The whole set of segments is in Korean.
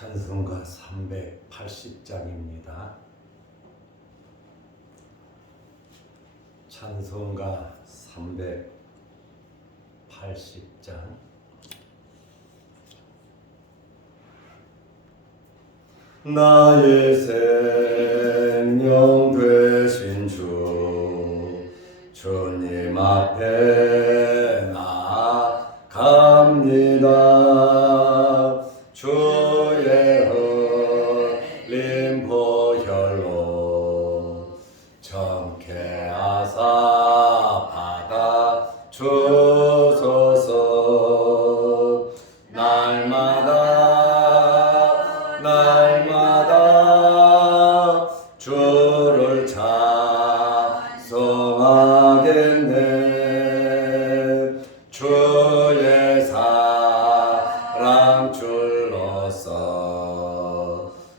찬송가 380장입니다. 찬송가 380장. 나의 생명 되신 주님 앞에 나아갑니다. 주의 흘린 보혈로 정케 하사 받아 주소서. 날마다 주를 찬송하겠네. 주의 사랑 줄로서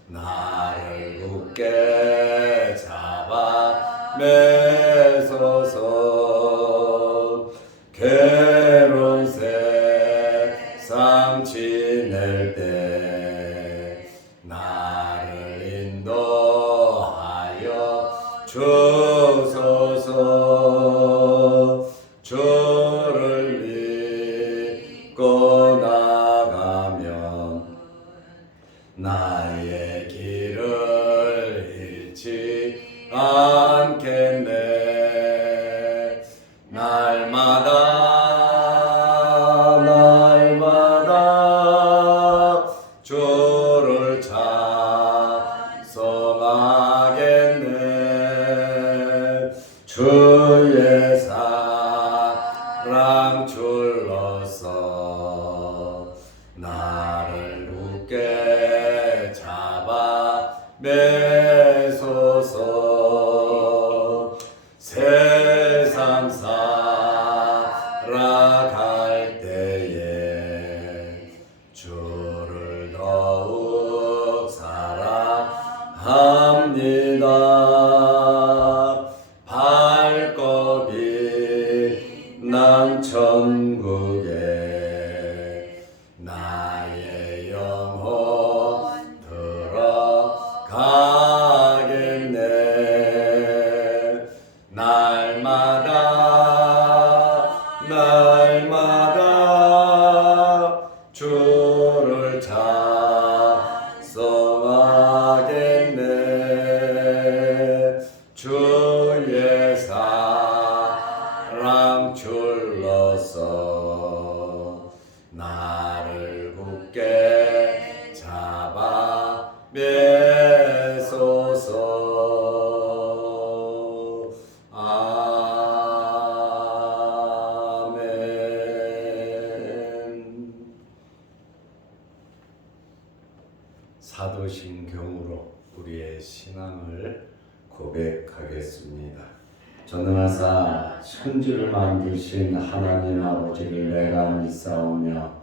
나를 굳게 잡아 매소서. 괴로운 세상 지낼 때 나를 인도하여 주소서. 주를 믿고 나가면 나의 길을 잃지 않겠네. 날마다 주를 찬송하겠네. 주의 사랑 줄로서 나를 굳게 잡아 매소서. 세상 살아갈 때에 주를 더욱 사랑합니다. 밝고 빛난 천국에 나의 영혼 들어가겠네. 날마다 주를 찬송하겠네. 주의 사랑 줄로서 나를 굳게 잡아 매소서. 아멘. 사도신경으로 우리의 신앙을 고백하겠습니다. 전능하사 천지를 만드신 하나님 아버지를 내가 믿사오며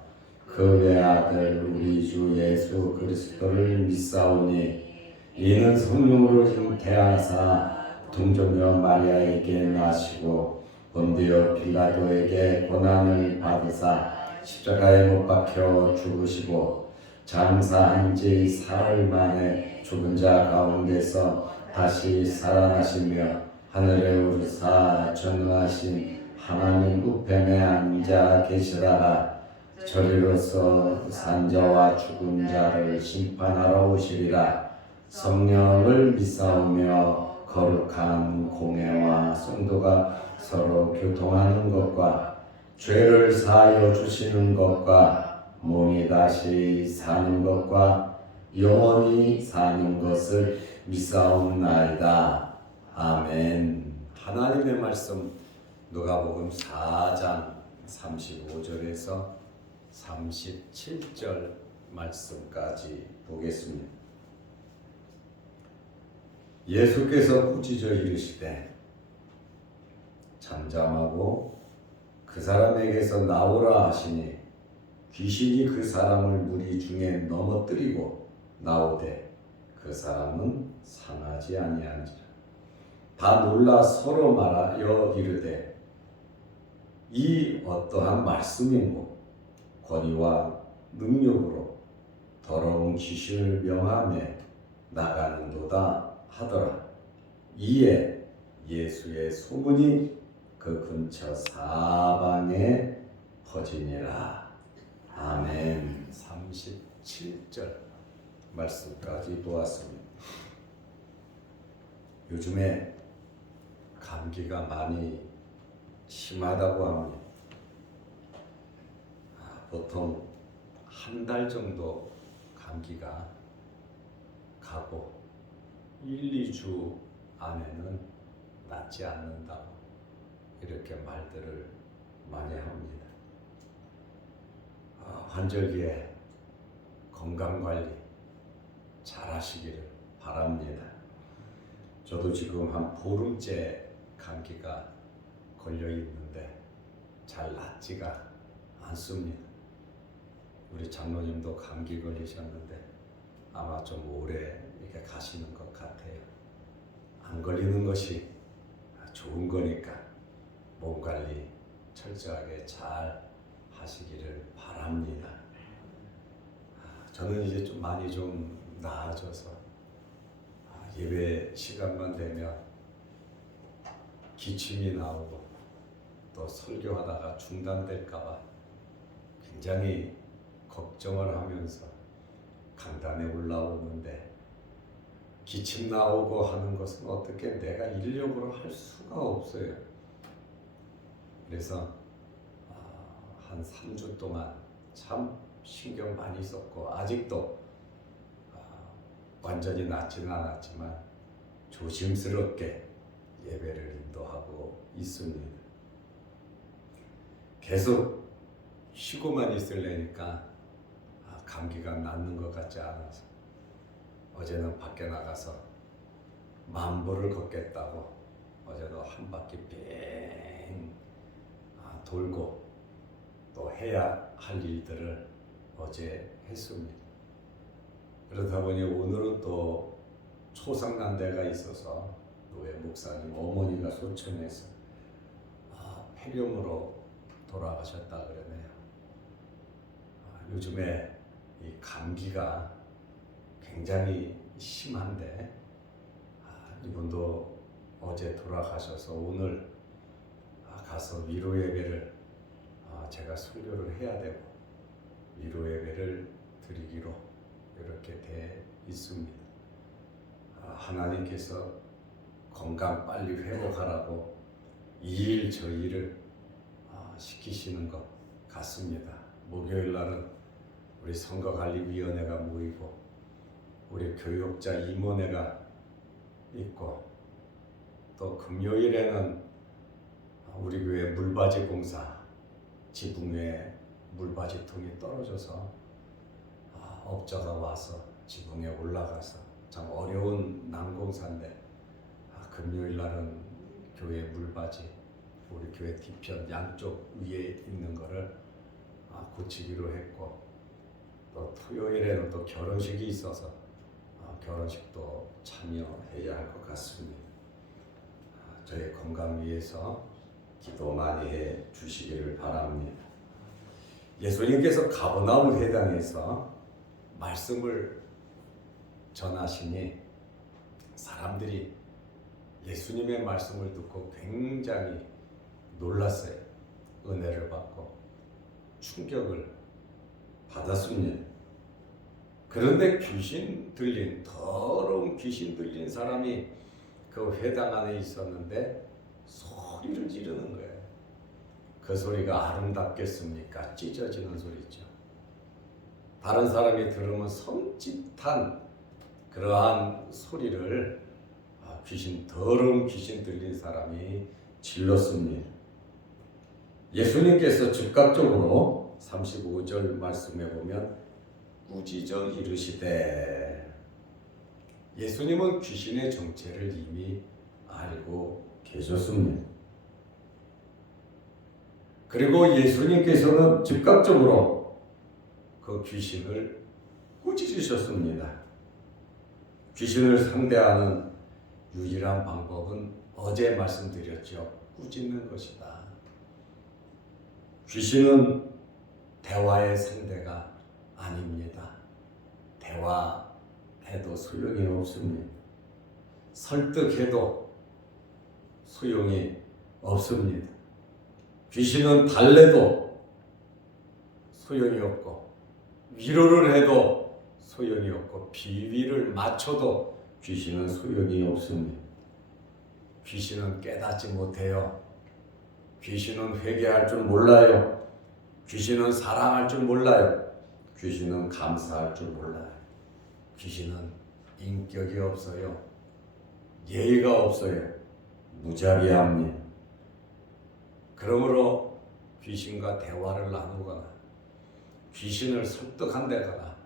그 외아들 우리 주 예수 그리스도를 믿사오니 이는 성령으로 잉태하사 동정녀 마리아에게 나시고 본디오 빌라도에게 고난을 받으사 십자가에 못 박혀 죽으시고 장사한 지 사흘 만에 죽은 자 가운데서 다시 살아나시며 하늘에 오르사 전능하신 하나님 우편에 앉아 계시다가 저리로서 산자와 죽은 자를 심판하러 오시리라. 성령을 믿사오며 거룩한 공회와 성도가 서로 교통하는 것과 죄를 사하여 주시는 것과 몸이 다시 사는 것과 영원히 사는 것을 믿사옵나이다. 아멘. 하나님의 말씀 누가복음 4장 35절에서 37절 말씀까지 보겠습니다. 예수께서 꾸짖어 이르시되 잠잠하고 그 사람에게서 나오라 하시니 귀신이 그 사람을 무리 중에 넘어뜨리고 나오되 그 사람은 상하지 아니한지라. 다 놀라 서로 말하여 이르되 이 어떠한 말씀인고 권위와 능력으로 더러운 귀신을 명하며 나가는도다 하더라. 이에 예수의 소문이 그 근처 사방에 퍼지니라. 아멘. 37절 말씀까지 보았습니다. 요즘에 감기가 많이 심하다고 합니다. 보통 한 달 정도 감기가 가고 1, 2주 안에는 낫지 않는다고 이렇게 말들을 많이 합니다. 환절기에 건강관리 잘 하시기를 바랍니다. 저도 지금 한 보름째 감기가 걸려 있는데 잘 낫지가 않습니다. 우리 장로님도 감기 걸리셨는데 아마 좀 오래 이렇게 가시는 것 같아요. 안 걸리는 것이 좋은 거니까 몸 관리 철저하게 잘 하시기를 바랍니다. 저는 이제 좀 많이 좀 나아져서 예배 시간만 되면 기침이 나오고 또 설교하다가 중단될까봐 굉장히 걱정을 하면서 강단에 올라오는데 기침 나오고 하는 것은 어떻게 내가 인력으로 할 수가 없어요. 그래서 한 3주 동안 참 신경 많이 썼고 아직도 완전히 낫지는 않았지만 조심스럽게 예배를 인도하고 있습니다. 계속 쉬고만 있으려니까 감기가 낫는 것 같지 않아서 어제는 밖에 나가서 만보를 걷겠다고 어제도 한 바퀴 뺑 돌고 또 해야 할 일들을 어제 했습니다. 그러다 보니 오늘은 또 초상난대가 있어서 노예 목사님 어머니가 소천해서 폐렴으로 돌아가셨다 그러네요. 요즘에 이 감기가 굉장히 심한데 이분도 어제 돌아가셔서 오늘 가서 위로 예배를 제가 설교를 해야 되고 위로 예배를 드리기로 이렇게 돼 있습니다. 하나님께서 건강 빨리 회복하라고 이 일 저 일을 시키시는 것 같습니다. 목요일 날은 우리 선거관리위원회가 모이고 우리 교육자 임원회가 있고 또 금요일에는 우리 교회 물바지 공사 지붕에 물바지통이 떨어져서 업자가 와서 지붕에 올라가서 참 어려운 난공사인데 금요일 날은 교회 물바지 우리 교회 뒤편 양쪽 위에 있는 거를 고치기로 했고 또 토요일에는 또 결혼식이 있어서 결혼식도 참여해야 할 것 같습니다. 저의 건강 위해서 기도 많이 해 주시기를 바랍니다. 예수님께서 가버나움 회당에서 말씀을 전하시니 사람들이 예수님의 말씀을 듣고 굉장히 놀랐어요. 은혜를 받고 충격을 받았습니다. 그런데 더러운 귀신 들린 사람이 그 회당 안에 있었는데 소리를 지르는 거예요. 그 소리가 아름답겠습니까? 찢어지는 소리죠. 다른 사람이 들으면 섬찟한 그러한 소리를 더러운 귀신 들린 사람이 질렀습니다. 예수님께서 즉각적으로 35절 말씀에 보면 꾸짖어 이르시되 예수님은 귀신의 정체를 이미 알고 계셨습니다. 그리고 예수님께서는 즉각적으로 그 귀신을 꾸짖으셨습니다. 귀신을 상대하는 유일한 방법은 어제 말씀드렸죠. 꾸짖는 것이다. 귀신은 대화의 상대가 아닙니다. 대화해도 소용이 없습니다. 설득해도 소용이 없습니다. 귀신은 달래도 소용이 없고, 위로를 해도 소용이 없고, 비위를 맞춰도 귀신은 소용이 없습니다. 귀신은 깨닫지 못해요. 귀신은 회개할 줄 몰라요. 귀신은 사랑할 줄 몰라요. 귀신은 감사할 줄 몰라요. 귀신은 인격이 없어요. 예의가 없어요. 무자비합니다. 그러므로 귀신과 대화를 나누거나 귀신을 설득한다거나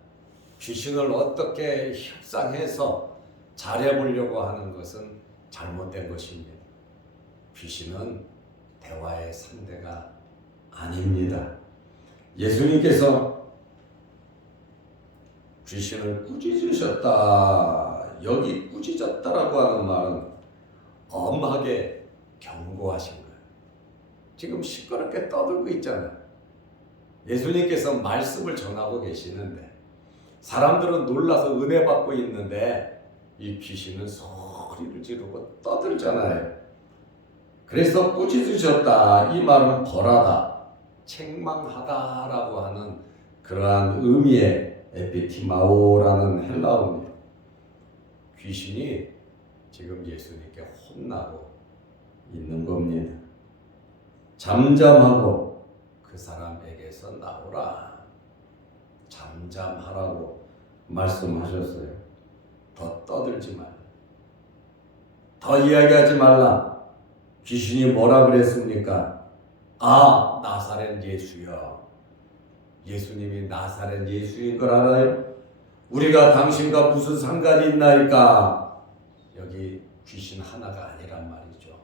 귀신을 어떻게 협상해서 잘해보려고 하는 것은 잘못된 것입니다. 귀신은 대화의 상대가 아닙니다. 예수님께서 귀신을 꾸짖으셨다, 여기 꾸짖었다라고 하는 말은 엄하게 경고하신 거예요. 지금 시끄럽게 떠들고 있잖아요. 예수님께서 말씀을 전하고 계시는데 사람들은 놀라서 은혜 받고 있는데 이 귀신은 소리를 지르고 떠들잖아요. 그래서 꾸짖으셨다, 이 말은 벌하다, 책망하다라고 하는 그러한 의미의 에피티마오라는 헬라어입니다. 귀신이 지금 예수님께 혼나고 있는 겁니다. 잠잠하고 그 사람에게서 나오라. 잠잠하라고 말씀하셨어요. 더 떠들지 말라. 더 이야기하지 말라. 귀신이 뭐라 그랬습니까? 아, 나사렛 예수여. 예수님이 나사렛 예수인 걸 알아요? 우리가 당신과 무슨 상관이 있나이까? 여기 귀신 하나가 아니란 말이죠.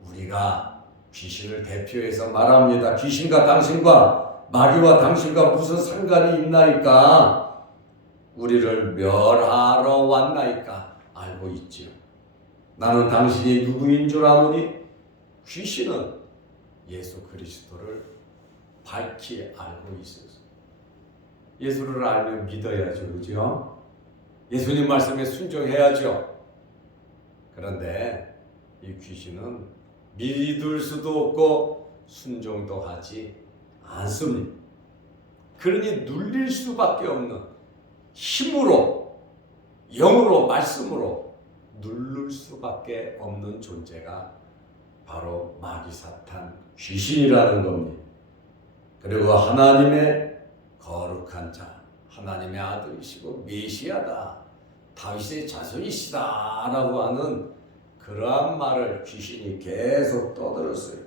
우리가 귀신을 대표해서 말합니다. 귀신과 당신과, 마귀와 당신과 무슨 상관이 있나이까? 우리를 멸하러 왔나이까? 알고 있지요. 나는 당신이 누구인 줄 아노니? 귀신은 예수 그리스도를 밝히 알고 있어요. 예수를 알면 믿어야죠, 그죠? 예수님 말씀에 순종해야죠. 그런데 이 귀신은 믿을 수도 없고 순종도 하지 않습니다. 그러니 눌릴 수밖에 없는, 힘으로, 영으로, 말씀으로 누를 수밖에 없는 존재가 바로 마귀 사탄 귀신이라는 겁니다. 그리고 하나님의 거룩한 자, 하나님의 아들이시고 메시아다, 다윗의 자손이시다 라고 하는 그러한 말을 귀신이 계속 떠들었어요.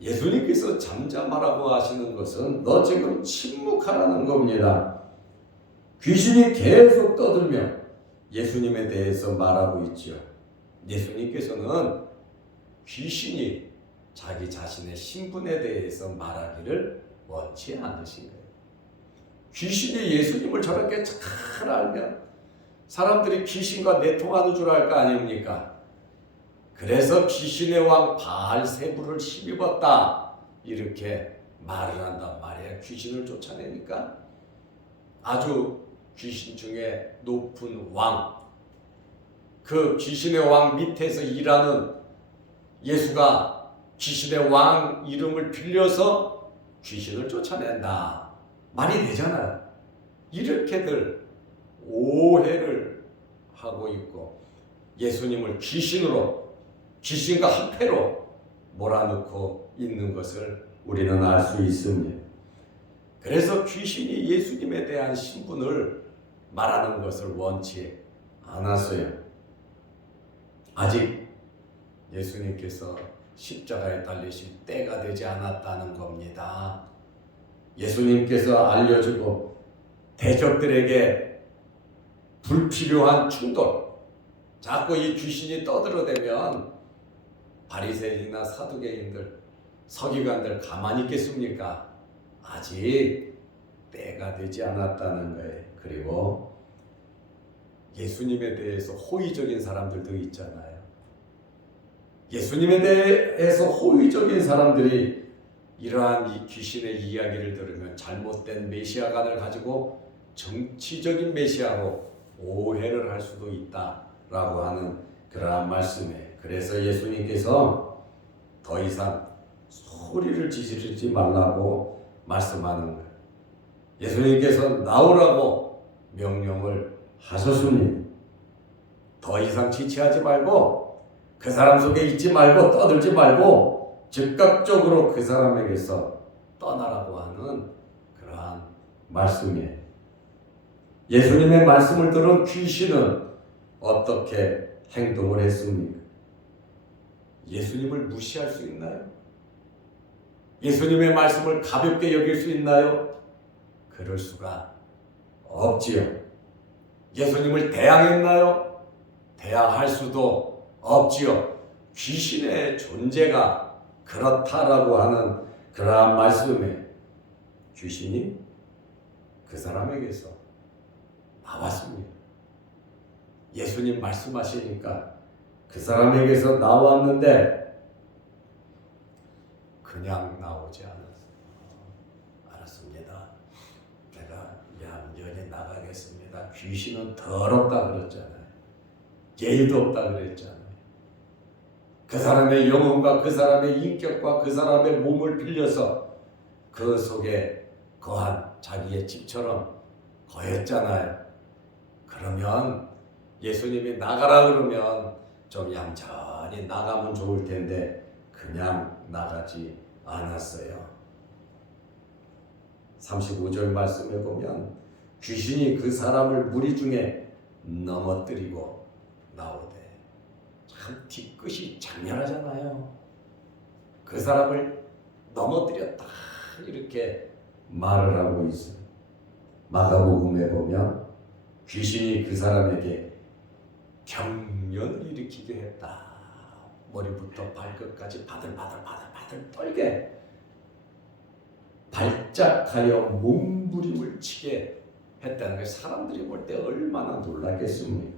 예수님께서 잠잠하라고 하시는 것은 너 지금 침묵하라는 겁니다. 귀신이 계속 떠들며 예수님에 대해서 말하고 있죠. 예수님께서는 귀신이 자기 자신의 신분에 대해서 말하기를 원치 않으신 거예요. 귀신이 예수님을 저렇게 잘 알면 사람들이 귀신과 내통하는 줄 알 거 아닙니까? 그래서 귀신의 왕 바알세불을 힘입었다, 이렇게 말을 한단 말이에요. 귀신을 쫓아내니까 아주 귀신 중에 높은 왕, 그 귀신의 왕 밑에서 일하는 예수가 귀신의 왕 이름을 빌려서 귀신을 쫓아낸다, 말이 되잖아요. 이렇게들 오해를 하고 있고 예수님을 귀신으로, 귀신과 한패로 몰아넣고 있는 것을 우리는 알 수 있습니다. 그래서 귀신이 예수님에 대한 신분을 말하는 것을 원치 않았어요. 아직 예수님께서 십자가에 달리실 때가 되지 않았다는 겁니다. 예수님께서 알려주고 대적들에게 불필요한 충돌, 자꾸 이 귀신이 떠들어대면 바리새인이나 사두개인들, 서기관들 가만히 있겠습니까? 아직 때가 되지 않았다는 거예요. 그리고 예수님에 대해서 호의적인 사람들도 있잖아요. 예수님에 대해서 호의적인 사람들이 이러한 이 귀신의 이야기를 들으면 잘못된 메시아관을 가지고 정치적인 메시아로 오해를 할 수도 있다라고 하는 그러한 말씀에, 그래서 예수님께서 더 이상 소리를 지르지 말라고 말씀하는 거예요. 예수님께서 나오라고 명령을 하셨습니다. 더 이상 지체하지 말고 그 사람 속에 있지 말고 떠들지 말고 즉각적으로 그 사람에게서 떠나라고 하는 그러한 말씀이에요. 예수님의 말씀을 들은 귀신은 어떻게 행동을 했습니까? 예수님을 무시할 수 있나요? 예수님의 말씀을 가볍게 여길 수 있나요? 그럴 수가 없지요. 예수님을 대항했나요? 대항할 수도 없지요. 귀신의 존재가 그렇다라고 하는 그러한 말씀에 귀신이 그 사람에게서 나왔습니다. 예수님 말씀하시니까 그 사람에게서 나왔는데 그냥 나오지 않았어요. 알았습니다. 내가 얌전히 나가겠습니다. 귀신은 더럽다 그랬잖아요. 예의도 없다 그랬잖아요. 그 사람의 영혼과 그 사람의 인격과 그 사람의 몸을 빌려서 그 속에 거한 자기의 집처럼 거했잖아요. 그러면 예수님이 나가라 그러면 좀 얌전히 나가면 좋을 텐데 그냥 나가지 않았어요. 35절 말씀에 보면 귀신이 그 사람을 무리 중에 넘어뜨리고 나오되, 참 뒤끝이 장렬하잖아요. 그 사람을 넘어뜨렸다 이렇게 말을 하고 있어요. 마가복음에 보면 귀신이 그 사람에게 경련을 일으키게 했다. 머리부터 발끝까지 바들바들 떨게 발작하여 몸부림을 치게 했다는 게 사람들이 볼 때 얼마나 놀랐겠습니까?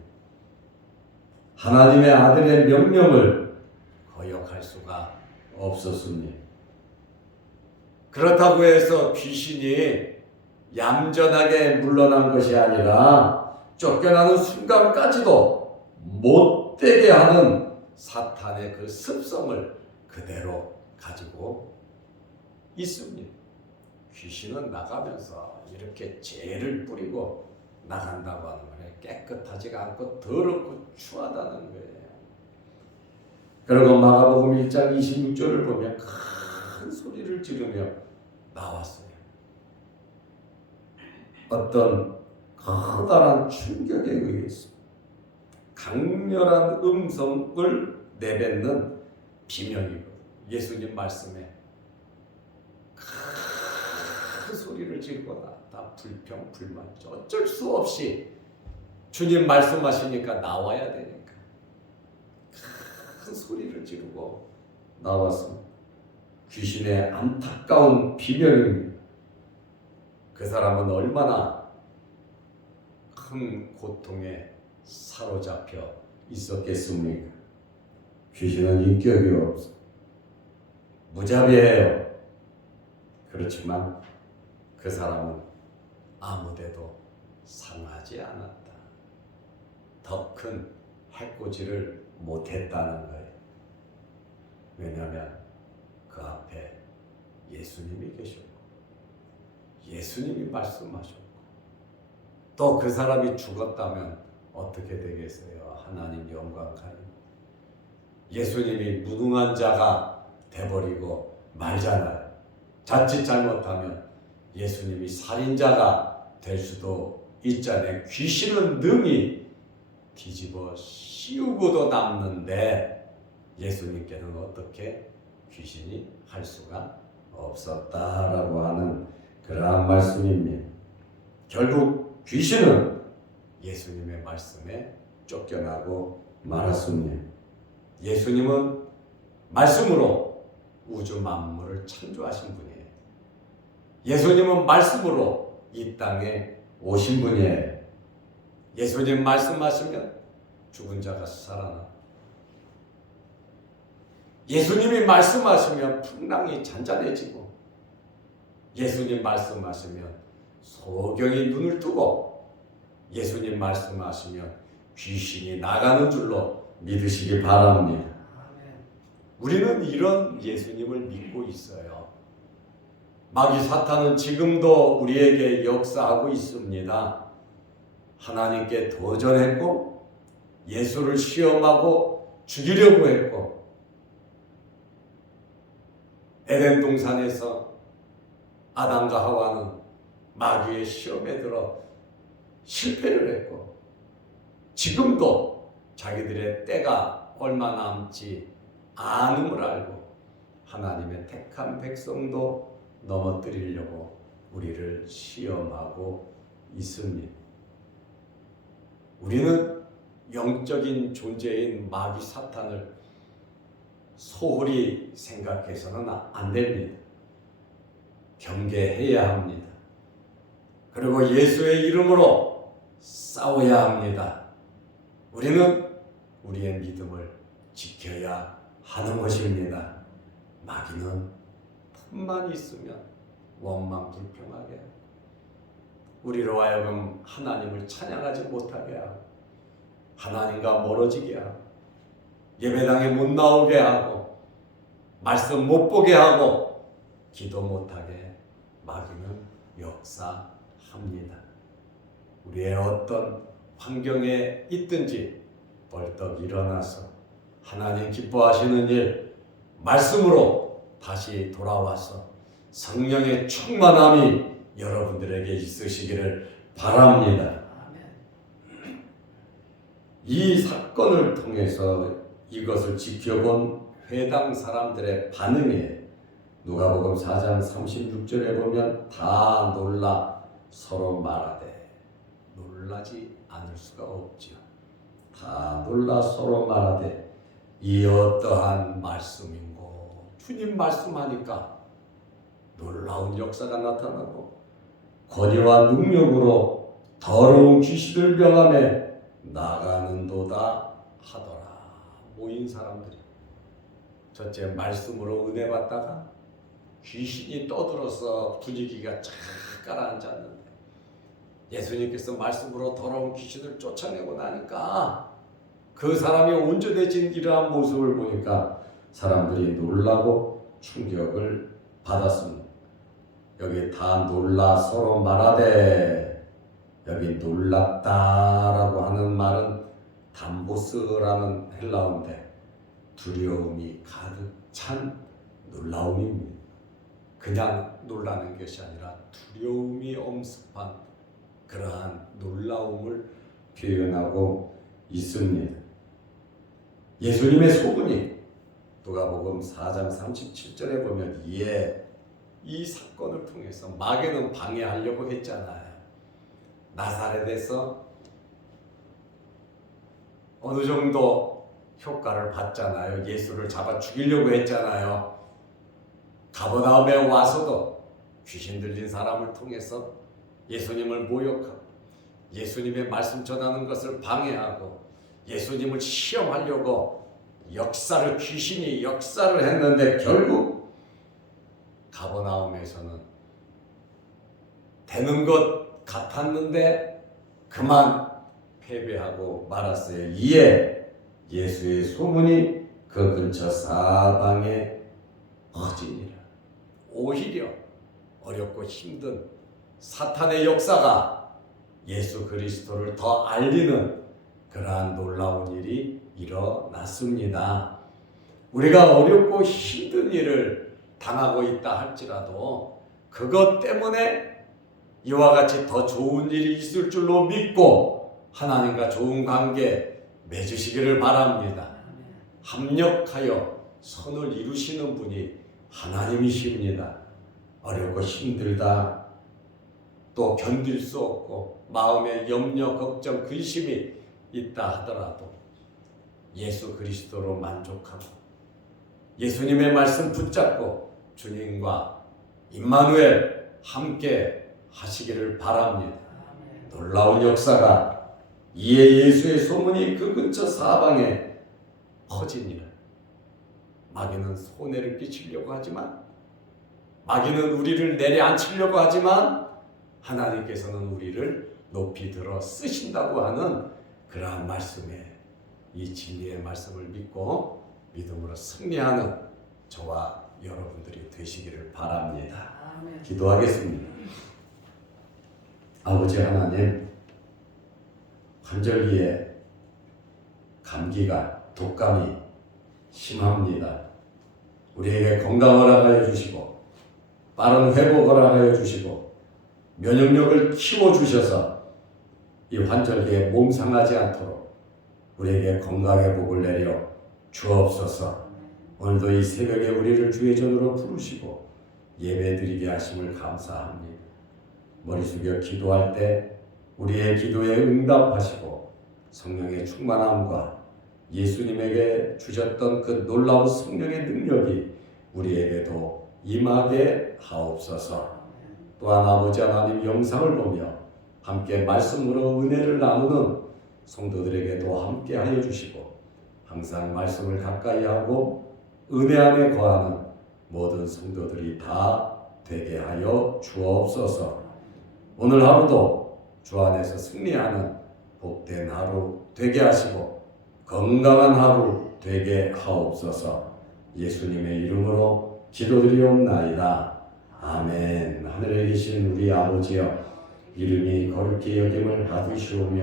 하나님의 아들의 명령을 거역할 수가 없었습니다. 그렇다고 해서 귀신이 얌전하게 물러난 것이 아니라 쫓겨나는 순간까지도 못되게 하는 사탄의 그 습성을 그대로 가지고 있습니다. 귀신은 나가면서 이렇게 죄를 뿌리고 나간다고 하는 거예요. 깨끗하지가 않고 더럽고 추하다는 거예요. 그리고 마가복음 1장 26절을 보면 큰 소리를 지르며 나왔어요. 어떤 커다란 충격에 의해서 강렬한 음성을 내뱉는 비명이고, 예수님 말씀에 큰 소리를 지르고 다 불평 불만이죠. 어쩔 수 없이 주님 말씀하시니까 나와야 되니까 큰 소리를 지르고 나왔습니다. 귀신의 안타까운 비명입니다. 그 사람은 얼마나 큰 고통에 사로잡혀 있었겠습니까? 귀신은 인격이 없어. 무자비해요. 그렇지만 그 사람은 아무데도 상하지 않았다. 더 큰 해코지를 못했다는 거예요. 왜냐하면 그 앞에 예수님이 계셨고 예수님이 말씀하셨고, 또 그 사람이 죽었다면 어떻게 되겠어요? 하나님 영광 가리. 예수님이 무능한 자가 돼버리고 말잖아요. 자칫 잘못하면 예수님이 살인자가 될 수도 있잖아요. 귀신은 능히 뒤집어 씌우고도 남는데 예수님께는 어떻게 귀신이 할 수가 없었다라고 하는 그러한 말씀입니다. 결국 귀신은 예수님의 말씀에 쫓겨나고 말았습니다. 예수님은 말씀으로 우주 만물을 창조하신 분이에요. 예수님은 말씀으로 이 땅에 오신 분이에요. 예수님 말씀하시면 죽은 자가 살아나. 예수님이 말씀하시면 풍랑이 잔잔해지고, 예수님 말씀하시면 소경이 눈을 뜨고 예수님 말씀하시면 귀신이 나가는 줄로 믿으시기 바랍니다. 우리는 이런 예수님을 믿고 있어요. 마귀 사탄은 지금도 우리에게 역사하고 있습니다. 하나님께 도전했고 예수를 시험하고 죽이려고 했고 에덴 동산에서 아담과 하와는 마귀의 시험에 들어 실패를 했고 지금도 자기들의 때가 얼마 남지 않음을 알고 하나님의 택한 백성도 넘어뜨리려고 우리를 시험하고 있습니다. 우리는 영적인 존재인 마귀 사탄을 소홀히 생각해서는 안 됩니다. 경계해야 합니다. 그리고 예수의 이름으로 싸워야 합니다. 우리는 우리의 믿음을 지켜야 하는 것입니다. 마귀는 틈만 있으면 원망 불평하게 하고 우리로 하여금 하나님을 찬양하지 못하게 하고 하나님과 멀어지게 하고 예배당에 못 나오게 하고 말씀 못 보게 하고 기도 못하게 마귀는 역사합니다. 우리의 어떤 환경에 있든지 벌떡 일어나서 하나님 기뻐하시는 일 말씀으로 다시 돌아와서 성령의 충만함이 여러분들에게 있으시기를 바랍니다. 이 사건을 통해서 이것을 지켜본 회당 사람들의 반응에 누가복음 4장 36절에 보면 다 놀라 서로 말하되 놀라지 않을 수가 없지요. 다 놀라 서로 말하되 이 어떠한 말씀인고 주님 말씀하니까 놀라운 역사가 나타나고 권위와 능력으로 더러운 귀신을 명하며 나가는도다 하더라. 모인 사람들이 첫째 말씀으로 은혜 받다가 귀신이 떠들어서 분위기가 쫙 가라앉았는데 예수님께서 말씀으로 더러운 귀신을 쫓아내고 나니까 그 사람이 온전해진 이러한 모습을 보니까 사람들이 놀라고 충격을 받았습니다. 여기 다 놀라 서로 말하되 여기 놀랍다라고 하는 말은 담보스라는 헬라어인데 두려움이 가득 찬 놀라움입니다. 그냥 놀라는 것이 아니라 두려움이 엄습한 그러한 놀라움을 표현하고 있습니다. 예수님의 소문이 누가복음 4장 37절에 보면 이 사건을 통해서 마귀는 방해하려고 했잖아요. 나사렛에서 어느 정도 효과를 봤잖아요. 예수를 잡아 죽이려고 했잖아요. 가버나움에 와서도 귀신 들린 사람을 통해서 예수님을 모욕하고 예수님의 말씀 전하는 것을 방해하고 예수님을 시험하려고 귀신이 역사를 했는데 결국 가버나움에서는 되는 것 같았는데 그만 패배하고 말았어요. 이에 예수의 소문이 그 근처 사방에 퍼지니라. 오히려 어렵고 힘든 사탄의 역사가 예수 그리스도를 더 알리는 그러한 놀라운 일이 일어났습니다. 우리가 어렵고 힘든 일을 당하고 있다 할지라도 그것 때문에 이와 같이 더 좋은 일이 있을 줄로 믿고 하나님과 좋은 관계 맺으시기를 바랍니다. 합력하여 선을 이루시는 분이 하나님이십니다. 어렵고 힘들다 또 견딜 수 없고 마음에 염려, 걱정, 근심이 있다 하더라도 예수 그리스도로 만족하고 예수님의 말씀 붙잡고 주님과 임마누엘 함께 하시기를 바랍니다. 놀라운 역사가 이에 예수의 소문이 그 근처 사방에 퍼지니라. 마귀는 손해를 끼치려고 하지만 마귀는 우리를 내려앉히려고 하지만 하나님께서는 우리를 높이 들어 쓰신다고 하는 그러한 말씀에 이 진리의 말씀을 믿고 믿음으로 승리하는 저와 여러분들이 되시기를 바랍니다. 아멘. 기도하겠습니다. 아버지 하나님, 환절기에 감기가 독감이 심합니다. 우리에게 건강 허락하여 주시고 빠른 회복 허락하여 주시고 면역력을 키워주셔서 이 환절기에 몸 상하지 않도록 우리에게 건강의 복을 내려 주옵소서. 오늘도 이 새벽에 우리를 주의 전으로 부르시고 예배드리게 하심을 감사합니다. 머리 숙여 기도할 때 우리의 기도에 응답하시고 성령의 충만함과 예수님에게 주셨던 그 놀라운 성령의 능력이 우리에게도 임하게 하옵소서. 또한 아버지 하나님 영상을 보며 함께 말씀으로 은혜를 나누는 성도들에게도 함께 하여 주시고 항상 말씀을 가까이 하고 은혜 안에 거하는 모든 성도들이 다 되게 하여 주옵소서. 오늘 하루도 주 안에서 승리하는 복된 하루 되게 하시고 건강한 하루 되게 하옵소서. 예수님의 이름으로 기도드리옵나이다. 아멘. 하늘에 계신 우리 아버지여, 이름이 거룩히 여김을 받으시오며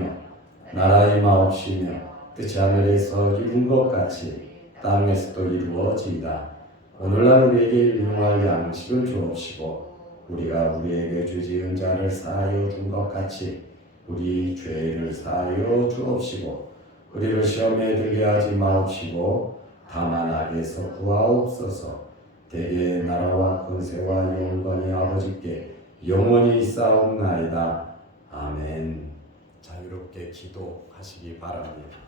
나라의 마옵시며 뜻이 하늘에서 이룬 것 같이 땅에서도 이루어지이다. 오늘날 우리에게 일용할 양식을 주옵시고 우리가 우리에게 죄 지은 자를 사하여 준 것 같이 우리 죄를 사하여 주옵시고 우리를 시험에 들게 하지 마옵시고 다만 악에서 구하옵소서. 대개의 나라와 권세와 영광이 아버지께 영원히 있사옵나이다. 아멘. 자유롭게 기도하시기 바랍니다.